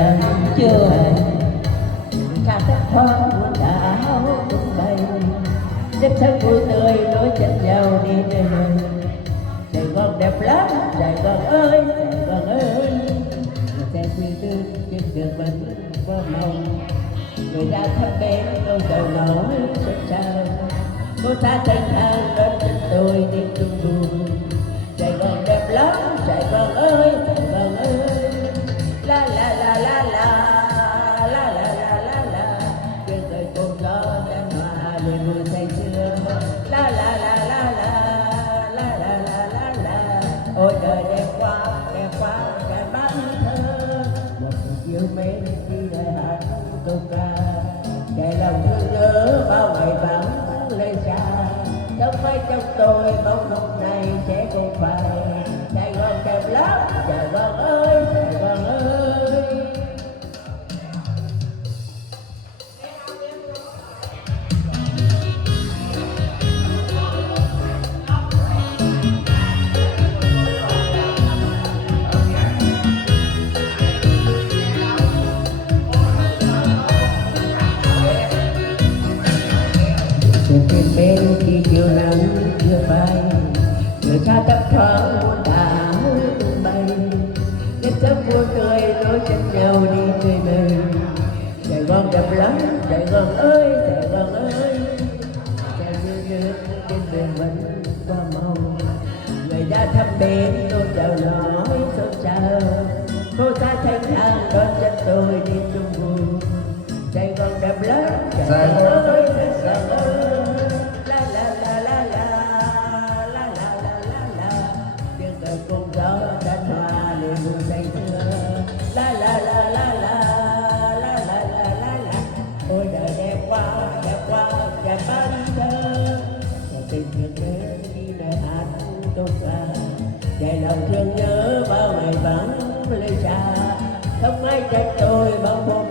đến chưa cả các đảo tung bay đêm tháng vui tươi nối chân nhau đi nơi Sài Gòn đẹp lắm, Sài Gòn ơi, Sài Gòn ơi. Người xe quy tư trên đường vẫn có mong người ra thăm bên câu đầu nói xuất sao cô ta thanh thang đón chân tôi đi chung buồn Sài Gòn đẹp lắm để lòng thương nhớ bao ngày vắng lê xa. Sống với trong tôi bóng hôm nay sẽ không phải Sài Gòn đẹp lắm, Sài Gòn ơi. Từng trên bên khi chiều nắng chưa bay Người ta thấp thoáng muôn đảo tung bay Đêm sớm vui tươi nối chân nhau đi nơi nơi Sài Gòn đẹp lắm Sài Gòn ơi Sài Gòn ơi. Sài như nước trên đường vẫn qua màu. Người đã thăm bên tôi chào nói xôn xao Cô ta thanh thang đón chân tôi đi chung buồn Sài Gòn đẹp lắm Sài Gòn ơi Sài Gòn ơi. xót xa Chạy lòng thương nhớ bao ngày vắng lấy cha, không ai trách tôi bao hôm.